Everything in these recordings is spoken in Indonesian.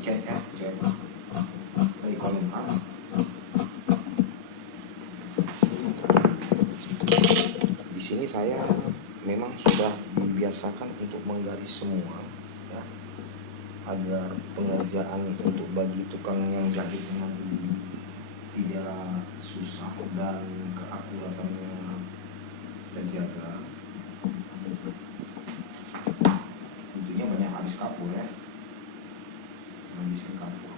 chat ya, chat dari komentar. Di sini saya memang sudah membiasakan untuk menggaris semua ya, agar pengerjaan untuk bagi tukang yang jahit nanti tidak susah dan keakuratannya terjaga. Tentunya banyak habis kapur ya, habisin kapur.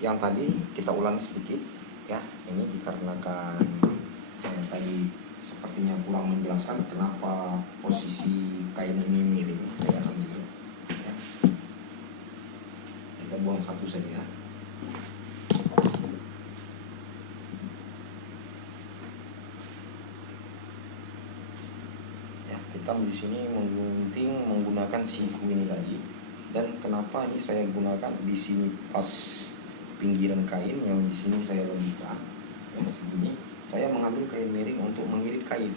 Yang tadi kita ulang sedikit ya, ini dikarenakan saya tadi sepertinya kurang menjelaskan kenapa posisi kain ini miring. Saya ambil ya. Kita buang satu saja. Ya, kita di sini menggunting menggunakan siku ini tadi. Dan kenapa ini saya gunakan di sini pas pinggiran kain, yang di sini saya lebihkan. Yang segini saya mengambil kain miring untuk mengirit kain,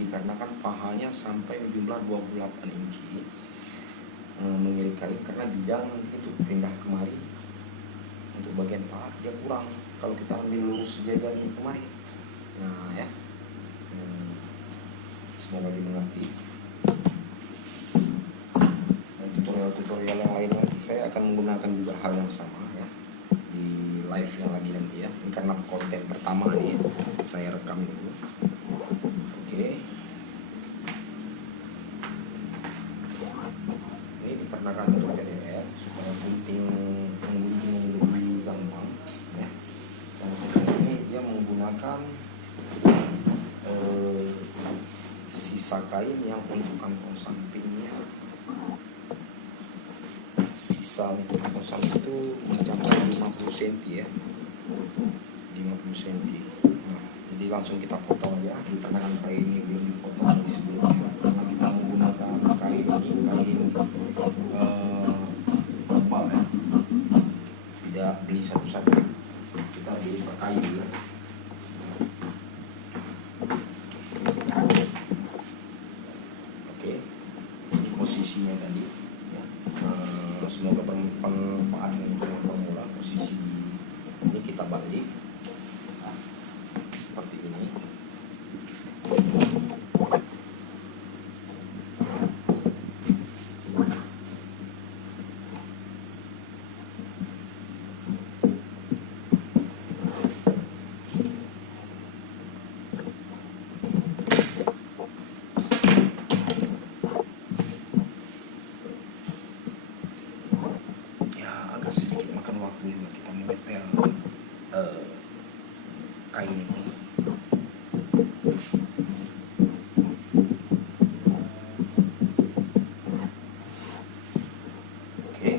dikarenakan pahanya sampai jumlah 28 inci mengirit kain, karena bidang itu pindah kemari untuk bagian paha dia kurang kalau kita ambil lurus saja dari kemari. Nah ya, semoga dimengerti. Dan tutorial yang lain nanti saya akan menggunakan juga hal yang sama ya, di live yang lagi nanti ya. Ini karena konten pertama nih saya rekam dulu. Oke. Ini dikarenakan untuk DDR supaya menggunting lebih gampang ya. Karena ini dia menggunakan sisa kain yang untuk kantong sampingnya. Sisa untuk kantong samping itu mencapai 50 cm ya, 50 cm. Nah, jadi langsung kita potong aja, dikarenakan kain ini belum dipotong di sebelumnya, karena kita menggunakan kain ini kain tebal ya, tidak beli satu-satu, kita beli per kayu ya. Oke, ini posisinya tadi ya. Semoga bermanfaat untuk yang pemula. Posisi ini kita balik seperti ini. Sedikit makan waktu juga kita mengetel kain ini. Oke,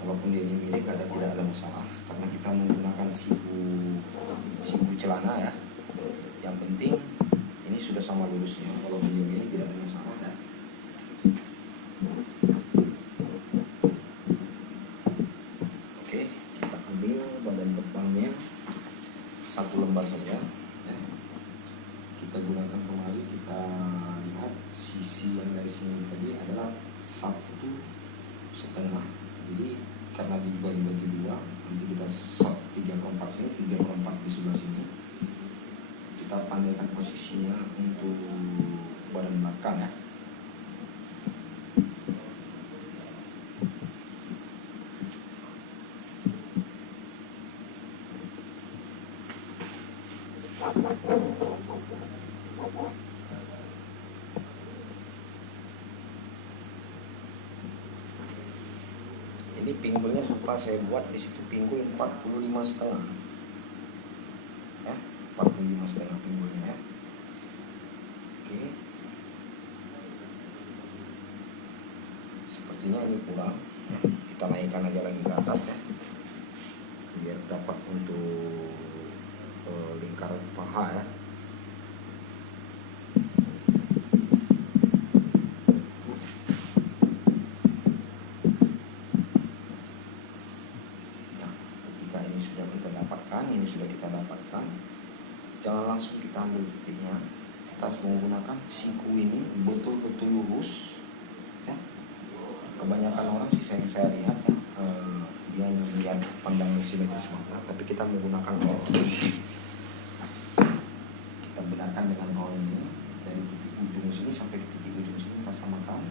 walaupun dia ini miring tidak ada masalah karena kita menggunakan siku celana ya. Yang penting ini sudah sama lurusnya, walaupun dia miring tidak ada masalah ya. Satu lembar saja ya. Kita gunakan kembali, kita lihat sisi yang dari sini tadi adalah 1,5. Jadi karena dibagi-bagi dua, nanti kita 3/4 sini, 3/4 di sebelah sini. Kita pandaikan posisinya untuk badan belakang ya. Ini pinggulnya sudah saya buat di situ, pinggul 45,5 ya, 45,5 pinggulnya ya. Oke, sepertinya ini kurang ya. Kita naikkan aja lagi ke atas ya, biar dapat untuk lingkaran paha ya. jangan langsung kita ambil titiknya. Kita harus menggunakan siku ini betul-betul lurus ya. Kebanyakan orang sih saya lihat ya, dia hanya melihat pandang simetris mata, tapi kita menggunakan roll. Kita benarkan dengan roll ini dari titik ujung sini sampai ke titik ujung sini kita samakan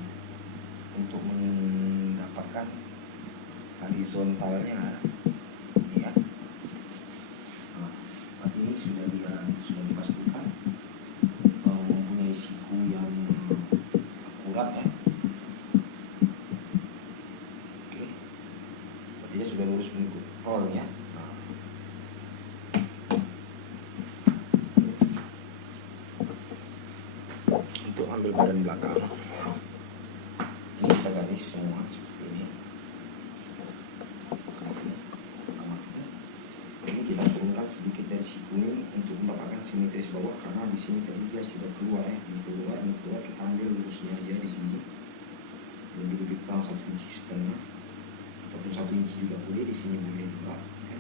untuk mendapatkan horizontalnya ya. Nah, ini sudah dipastikan mempunyai siku yang akurat ya. Oke, berarti dia sudah lurus mengikut roll ya. Untuk ambil badan belakang, ini kita garis semua seperti ini. Ini kita turunkan sedikit dari siku ini untuk mendapatkan simetris bawah, karena di sini tadi dia sudah keluar ya, ini keluar, kita ambil lurusnya aja di sini, lebih kurang 1,5 inci ataupun 1 inci juga boleh, di sini boleh juga. Ya.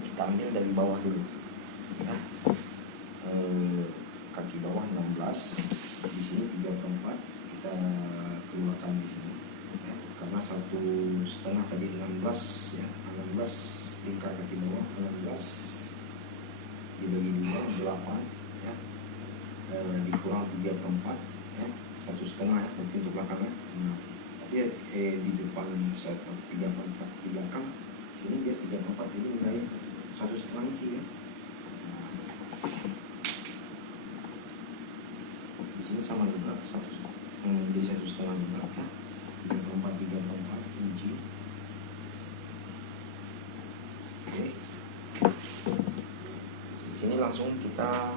Kita ambil dari bawah dulu. Ya. Kaki bawah 16, di sini 3/4 kita keluarkan di sini ya. Karena 1,5 tadi 16 ya, 16 lingkar kaki bawah, 16 dibagi 2 8 ya, dikurang 3/4 ya, 1,5 ya, mungkin untuk belakangnya. Nah, tapi di depan 3/4 di belakang sini dia 3/4, jadi nilai 1,5 inci ya. Di sini sama juga jadi 1,5 juga ya, 3/4 inci. Oke, di sini langsung kita,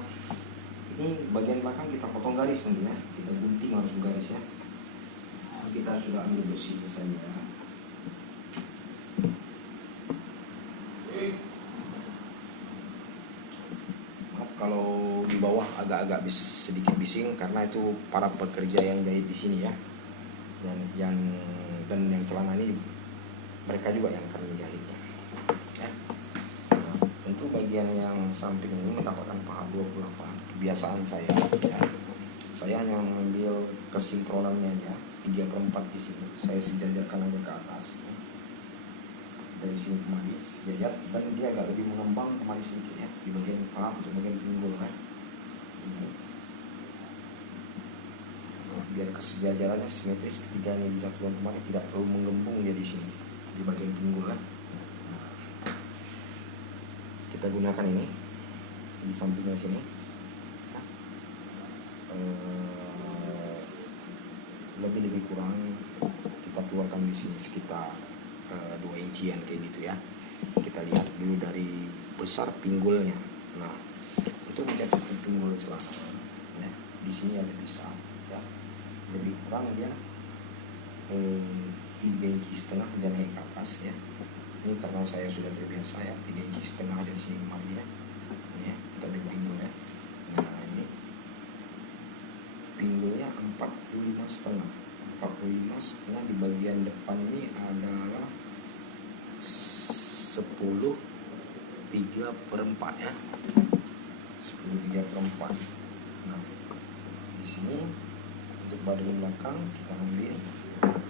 ini bagian belakang kita potong garis nanti ya, kita gunting langsung garis ya. Kita sudah ambil besinya saja. Kalau di bawah agak-agak sedikit bising karena itu para pekerja yang jahit di sini ya, dan yang celana ini mereka juga yang akan menjahitnya ya. Nah, tentu bagian yang samping ini mendapatkan paha 28, kebiasaan saya ya. Saya hanya mengambil kesinkronannya aja 3/4 di sini, saya sejajarkan aja ke atas ya. Dari sini kemari sejajar, dan dia agak lebih mengembang kemari sedikit ya, di bagian paha untuk bagian pinggul kan. Biar kesejajarannya simetris, ketika ini disatukan kemari tidak terlalu menggembung dia di sini di bagian pinggul kan. Kita gunakan ini di sampingnya sini. Lebih kurang kita keluarkan di sini sekitar 2 incian kayak gitu ya. Kita lihat dulu dari besar pinggulnya. Nah, untuk menjatuhkan pinggul celana ya, di sini ada besar ya, lebih kurang dia 3,5 inci dan naik ke atas ya. Ini karena saya sudah terbiasa ya, 3,5 inci dari sini kemari ya. Ini ya, untuk di pinggul ya. Nah, ini pinggulnya 45,5. 45,5 di bagian depan ini adalah 10/3/4 ya. 10/3/4. Nah, di sini untuk badan belakang kita ambil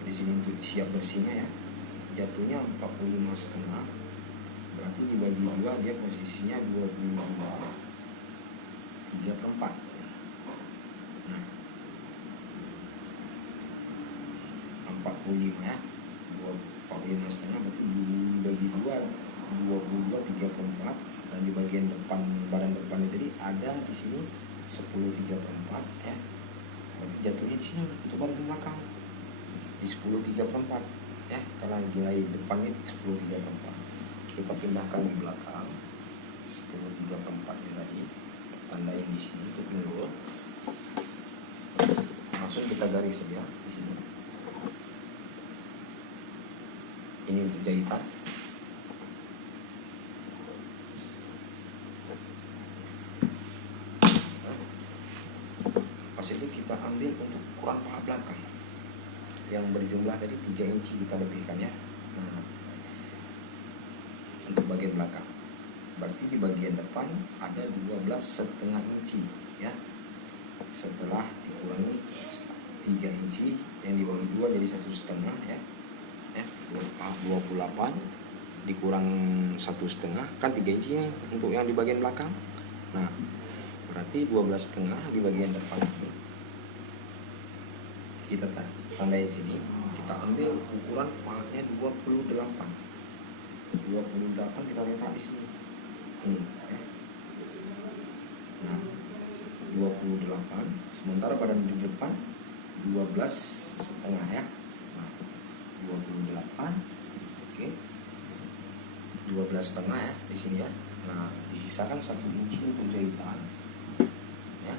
di sini untuk siap bersihnya ya. Jatuhnya 45,5. Berarti dibagi 2 dia posisinya 22/3/4. Nah, 45 ya, 45,5 berarti dibagi 2 22/3/4, dan di bagian depan badan depan tadi ada di sini 10/3/4 ya. Berarti jatuhnya di sini untuk badan belakang di 10/3/4 ya, karena nilai depan ini 10/3/4. Kita pindahkan di belakang 10/3/4 tadi, tandain di sini untuk pinggul. Langsung kita garis saja di sini. Ini untuk jahitan. kita ambil untuk ukuran paha belakang yang berjumlah tadi 3 inci kita lebihkan ya. Nah, untuk bagian belakang berarti di bagian depan ada 12,5 inci ya. Setelah dikurangi 3 inci yang dibagi 2 jadi 1,5 ya. 28 dikurang 1,5 kan 3 inci untuk yang di bagian belakang. Nah, berarti 12,5 di bagian depan ini kita tandai sini, kita ambil ukuran pahanya 28 kita letak di sini ini ya. Nah, 28 sementara badan di depan 12,5 ya. Nah, 28 oke, 12,5 ya di sini ya. Nah, disisakan 1 inci untuk jahitan ya,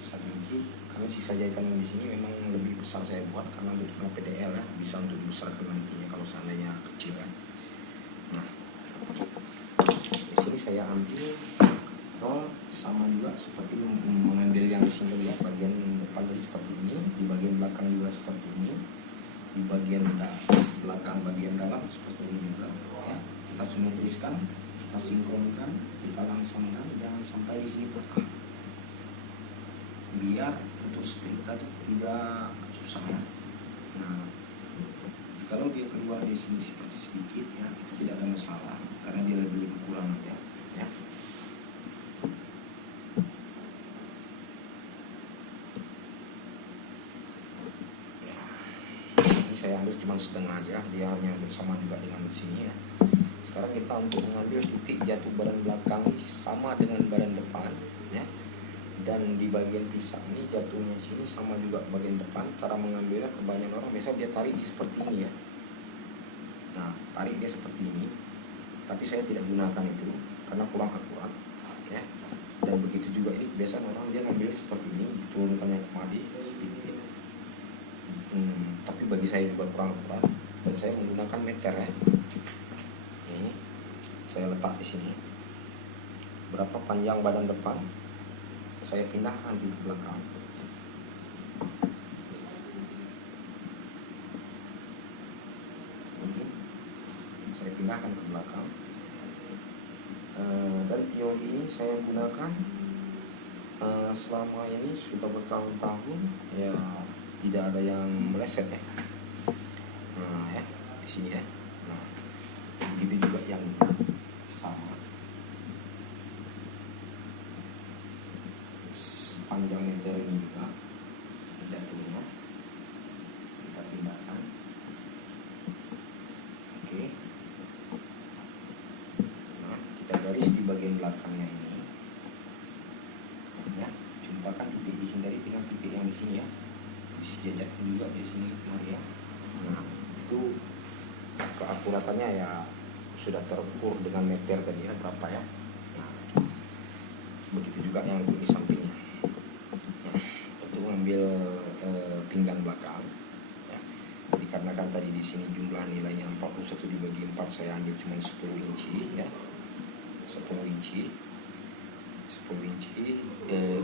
1 inci karena sisa jahitan di sini memang lebih besar saya buat karena untuk PDL ya, bisa untuk dibesarkan nantinya kalau seandainya kecil ya. Nah, di sini saya ambil sama juga seperti mengambil yang di sini ya, bagian depan seperti ini, di bagian belakang juga seperti ini, di bagian belakang bagian dalam seperti ini juga ya. Kita simetriskan, kita sinkronkan, kita langsungkan, jangan sampai di sini pecah biar untuk setrika tidak susah ya. Nah, kalau dia keluar di sini seperti sedikit ya, itu tidak ada masalah karena dia lebih kekurangan ya. Ini saya ambil cuma setengah ya, dia hanya bersama juga dengan sini ya. Sekarang kita untuk mengambil titik jatuh badan belakang sama dengan badan depan ya. Dan di bagian pisah ini jatuhnya sini sama juga bagian depan. Cara mengambilnya kebanyakan orang biasa dia tarik seperti ini ya. Nah, tarik dia seperti ini. Tapi saya tidak gunakan itu karena kurang akurat ya. Dan begitu juga ini biasa orang dia ngambil seperti ini, turunkannya kemari sedikit. Tapi bagi saya juga kurang akurat dan saya menggunakan meter ya. Ini saya letak di sini. Berapa panjang badan depan? Saya pindahkan di belakang. Ini saya pindahkan ke belakang. Dan teori ini saya gunakan selama ini sudah bertahun-tahun ya, tidak ada yang meleset ya. Nah ya, di sini ya. Nah, begitu juga yang sama. Panjang meter ini juga jatuhnya kita pindahkan. Oke. Nah, kita garis di bagian belakangnya ini ya, jumpakan titik di sini dari dengan titik yang di sini ya, dijajak juga di sini mari ya. Nah, itu keakuratannya ya sudah terukur dengan meter tadi ya, berapa ya. Nah, begitu juga yang di sampingnya. Ambil pinggang belakang ya. Dikarenakan tadi di sini jumlah nilainya 41 dibagi 4, saya ambil cuma 10 inci ya. 10 inci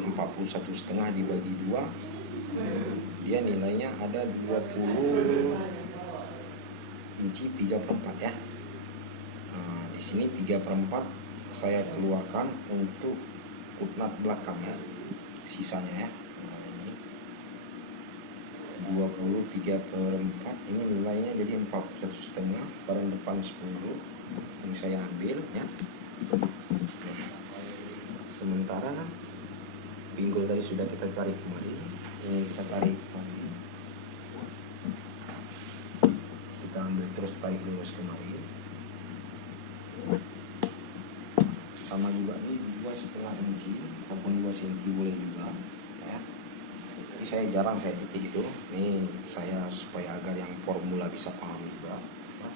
41,5 dibagi 2 dia nilainya ada 20 inci 3/4 ya. Nah, di sini 3/4 saya keluarkan untuk kutnat belakang ya, sisanya ya. 23/4 ini nilainya jadi 41,5, badan depan 10 ini saya ambil ya. Sementara pinggul tadi sudah kita tarik kembali, ini kita tarik kembali, kita ambil terus tarik lurus kembali, sama juga ini 2,5 inci ataupun 2 cm boleh juga ya. Ini saya jarang saya titik itu, ini saya supaya agar yang formula bisa paham juga ya.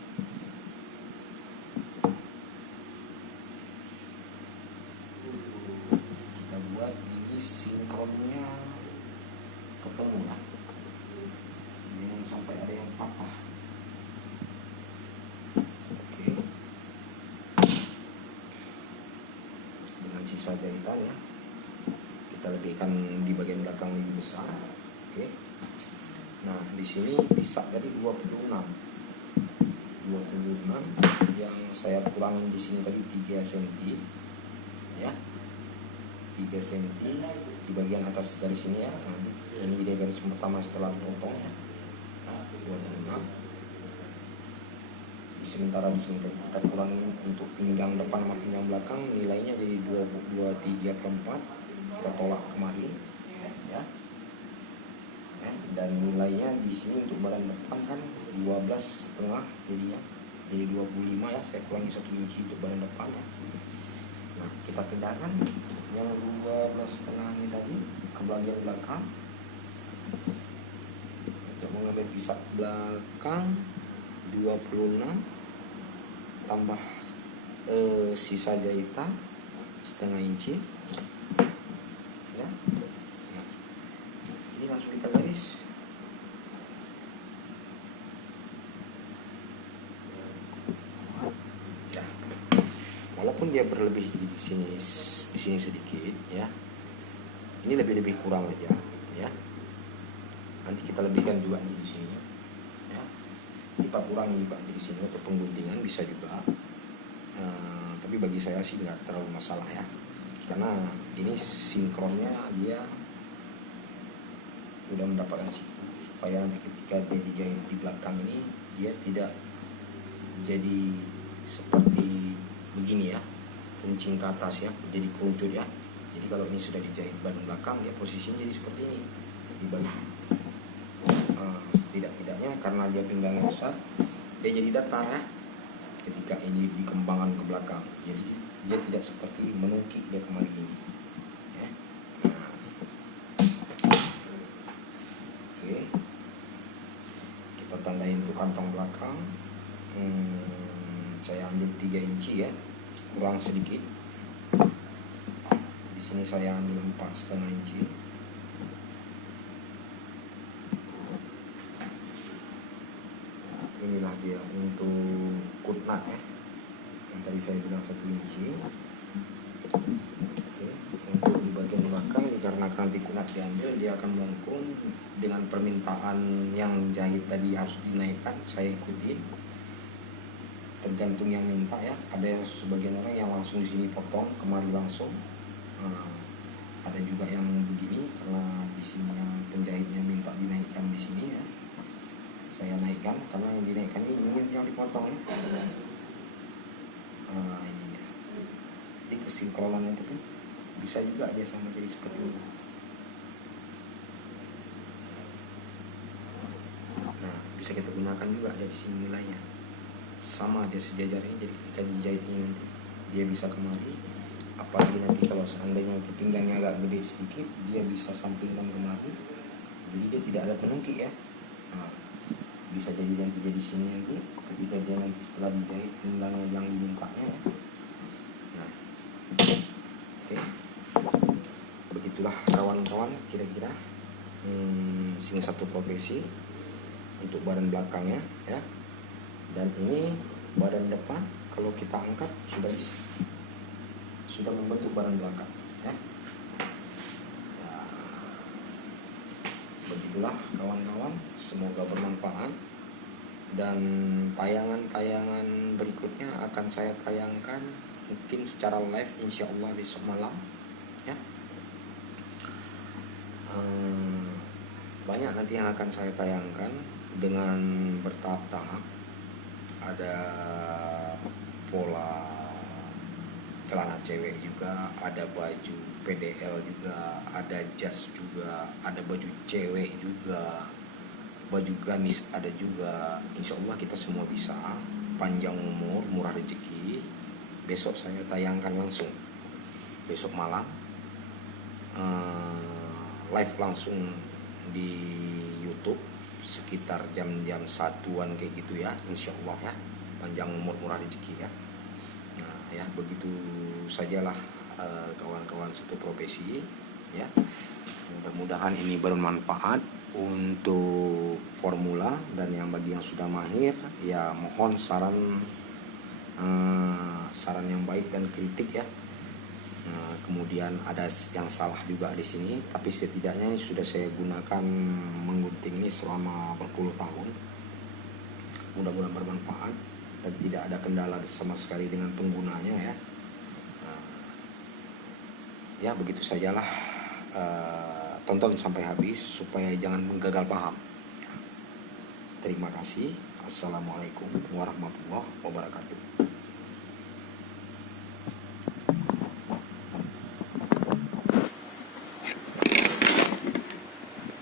Kita buat ini sinkronnya ketemu ya, jangan sampai ada yang patah. Oke, dengan sisa jahitan ya, kita lebihkan di bagian belakang lebih besar Oke. Nah, di sini bisa dari 26 yang saya kurangin di sini tadi 3 cm ya. 3 cm di bagian atas garis ini ya. Nah, ini dia garis pertama setelah potong ya. 26. Sementara di sini kita kurangin untuk pinggang depan sama pinggang belakang, nilainya jadi 23/4. Kita tolak kemari ya. Dan nilainya di sini untuk badan depan kan 12,5 jadinya. Jadi 25 ya, saya kurangi 1 inci untuk badan depan ya. Nah, kita pindahkan yang 12,5 ini tadi ke bagian belakang. Untuk mengambil pisak belakang 26 tambah sisa jahitan 0,5 inci ya. Nah, ini langsung kita garis. Ya, walaupun dia berlebih di sini sedikit ya, ini lebih kurang aja ya. Nanti kita lebihkan juga di sini ya. Kita kurangi juga di sini untuk pengguntingan bisa juga. Tapi bagi saya sih nggak terlalu masalah ya, karena ini sinkronnya dia udah mendapatkan siku, supaya nanti ketika dia dijahit di belakang ini dia tidak jadi seperti begini ya, runcing ke atas ya, jadi kerucut ya. Jadi kalau ini sudah dijahit badan belakang, ya posisinya jadi seperti ini dibalik. Tidak-tidaknya karena dia pinggangnya besar, dia jadi datar ya ketika ini dikembangkan ke belakang. Jadi dia tidak seperti menukik dia kemari ini ya. Oke, kita tandain untuk kantong belakang. Saya ambil 3 inci ya, kurang sedikit. Di sini saya ambil 4,5 inci. Inilah dia untuk kutnat ya, yang tadi saya bilang 1 inci. Oke, untuk di bagian belakang dikarenakan nanti kutnat diambil, dia akan melengkung dengan permintaan yang jahit tadi harus dinaikkan. Saya ikutin, tergantung yang minta ya. Ada sebagian orang yang langsung di sini potong kemari langsung. Ada juga yang begini karena di sini yang penjahitnya minta dinaikkan di sini ya. Saya naikkan karena yang dinaikkan ini yang dipotong ya. Ini ya. Jadi kesinkronan itu pun bisa juga dia sama jadi seperti itu. Nah, bisa kita gunakan juga ada di sini nilainya. Sama dia sejajarnya, jadi ketika dijahit ini nanti dia bisa kemari. Apalagi nanti kalau seandainya nanti pinggangnya agak gede sedikit, dia bisa sampingkan kemari. Jadi dia tidak ada penungki ya. Nah, bisa jadi nanti jadi sini nanti ketika dia nanti setelah dijahit pinggangnya yang di mukanya ya. Nah, oke. Begitulah kawan-kawan kira-kira sing satu profesi untuk badan belakangnya ya. Dan ini badan depan kalau kita angkat sudah membentuk badan belakang ya. Begitulah kawan-kawan, semoga bermanfaat. Dan tayangan-tayangan berikutnya akan saya tayangkan mungkin secara live insya Allah besok malam ya. Banyak nanti yang akan saya tayangkan dengan bertahap-tahap. Ada pola celana cewek juga, ada baju PDL juga, ada jas juga, ada baju cewek juga, baju gamis ada juga. Insya Allah kita semua bisa. Panjang umur, murah rezeki. Besok saya tayangkan langsung, besok malam live langsung di YouTube sekitar jam-jam 1-an kayak gitu ya, insya Allah ya. Panjang umur, murah rezeki ya. Nah ya, begitu sajalah kawan-kawan satu profesi ya. Mudah-mudahan ini bermanfaat untuk formula, dan yang bagi yang sudah mahir ya mohon saran yang baik dan kritik ya. Kemudian ada yang salah juga di sini, tapi setidaknya ini sudah saya gunakan menggunting ini selama berpuluh tahun. Mudah-mudahan bermanfaat dan tidak ada kendala sama sekali dengan penggunanya ya. Ya begitu sajalah. Tonton sampai habis supaya jangan gagal paham. Terima kasih. Assalamualaikum warahmatullahi wabarakatuh.